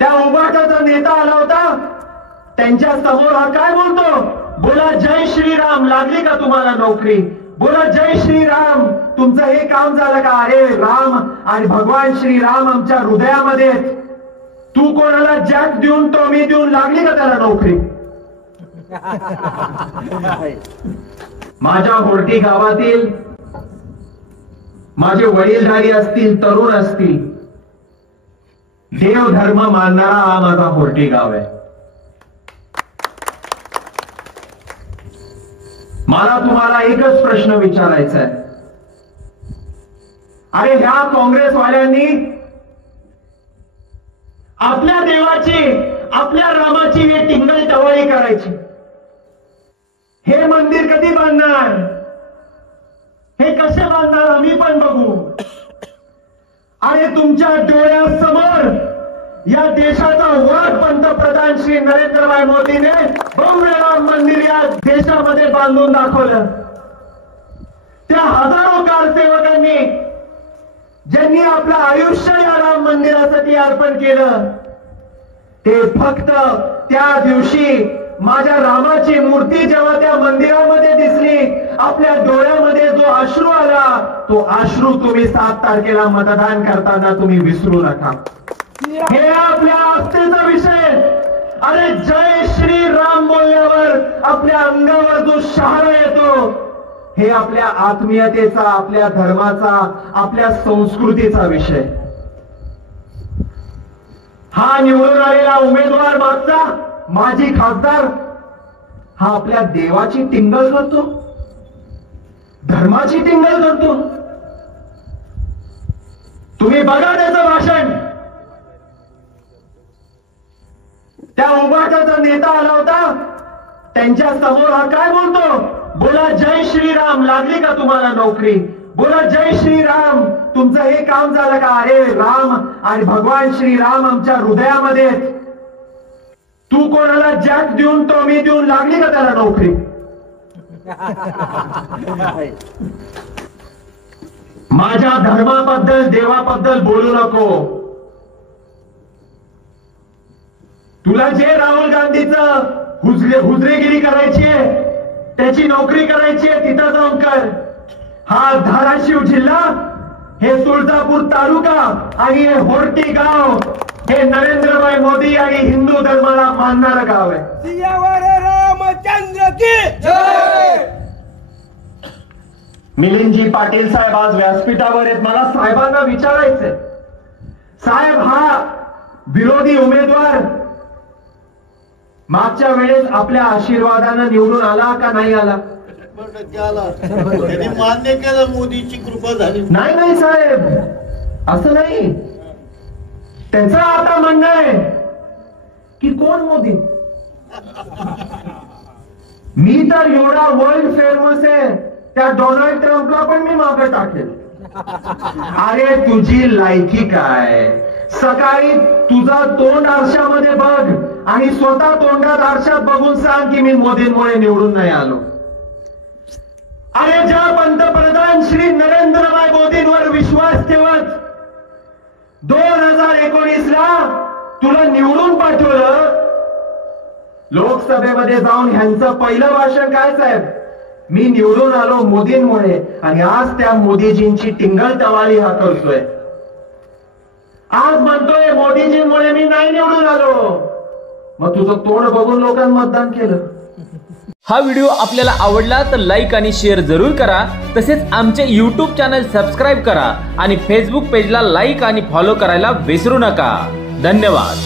त्या उभाटाचा नेता आला होता, त्यांच्या समोर हा काय बोलतो, बोला जय श्रीराम, लागली का तुम्हाला नोकरी, बोला जय श्रीराम, तुमचं हे काम झालं का, अरे राम आणि भगवान श्रीराम आमच्या हृदयामध्ये, तू कोणाला जॅक देऊन टॉमी देऊन लागली का त्याला नोकरी. माझ्या होर्टी गावातील माझे वडीलधारी असतील, तरुण असतील, देव धर्म मानणारा हा माझा होर्टी गाव आहे. मला तुम्हाला एकच प्रश्न विचारायचा आहे, अरे ह्या काँग्रेसवाल्यांनी आपल्या देवाची, आपल्या रामाची हे टिंगल टवाळी करायची, हे मंदिर कधी बांधणार, हे कसे बांधणार आम्ही पण बघू. आणि तुमच्या डोळ्यासमोर या देशाचा वाट पंतप्रधान श्री नरेंद्रभाई मोदीने भव्य राम मंदिर या देशामध्ये बांधून दाखवलं. त्या हजारो कारसेवकांनी ज्यांनी आपलं आयुष्य या राम मंदिरासाठी अर्पण केलं, ते फक्त त्या दिवशी माझ्या रामाची मूर्ती जेव्हा त्या मंदिरामध्ये दिसली, आपल्या डोळ्यामध्ये जो अश्रू आला, तो अश्रू तुम्ही 7 तारखेला मतदान करताना तुम्ही विसरू नका. हे आपल्या आस्थेचा विषय. अरे जय श्री राम बोलल्यावर आपल्या अंगावर जो शहारा येतो, हे आपल्या आत्मीयतेचा, आपल्या धर्माचा, आपल्या संस्कृतीचा विषय. हा निवडून आलेला उमेदवार मागचा माजी खासदार, हा आपल्या देवाची टिंगल करतो, धर्माची टिंगल करतो. तुम्ही बघा त्याचं भाषण. त्या उभाटाचा नेता आला होता, त्यांच्या समोर हा काय बोलतो, बोला जय श्रीराम, लागली का तुम्हाला नोकरी, बोला जय श्रीराम, तुमचं हे काम झालं का, अरे राम आणि भगवान श्रीराम आमच्या हृदयामध्ये, तू कोणाला जॅक देऊन टॉमी देऊन लागली का त्याला नोकरी. माझ्या धर्माबद्दल, देवाबद्दल बोलू नको. तुला जे राहुल गांधीचं हुजरेगिरी करायची आहे, त्याची नोकरी करायची आहे, तिथं जाऊन कर. हा धाराशिव जिल्हा, हे तुळजापूर तालुका आणि हे होर्टी गाव, हे नरेंद्रभाई मोदी आणि हिंदू धर्माला मानणारं गाव आहे. सियावर रामचंद्र की जय. मिलिंदजी पाटील साहेब आज व्यासपीठावर आहेत. मला साहेबांना विचारायचंय, साहेब हा विरोधी उमेदवार मागच्या वेळेस आपल्या आशीर्वादानं निवडून आला का नाही आला. त्यांनी मान्य केलं, मोदीची कृपा झाली. नाही साहेब, असं नाही. त्याचं आता म्हणणं आहे की कोण मोदी. मी तर एवढा वर्ल्ड फेमस आहे, त्या डोनाल्ड ट्रम्पला पण मी मागे टाकेल. अरे तुझी लायकी काय, सकाळी तुझा तोंड आरशामध्ये बघ आणि स्वतः तोंडात आरशात बघून सांग की मी मोदींमुळे निवडून नाही आलो. अरे ज्या पंतप्रधान श्री नरेंद्रभाई मोदींवर विश्वास ठेवत 2019 ला तुला निवडून पाठवलं, लोकसभेमध्ये जाऊन ह्यांचं पहिलं भाषण काय साहेब, मी निवडून आलो मोदींमुळे, आणि आज त्या मोदीजींची टिंगल टवाळी हा करतोय. आज म्हणतोय मोदीजींमुळे मी नाही निवडून आलो. मग तुझं तोंड बघून लोकांनी मतदान केलं. हा व्हिडिओ आपल्याला आवडला तर लाईक आणि शेअर जरूर करा. तसेच आमचे YouTube चॅनल सबस्क्राईब करा आणि फेसबुक पेजला लाईक आणि फॉलो करायला विसरू नका. धन्यवाद.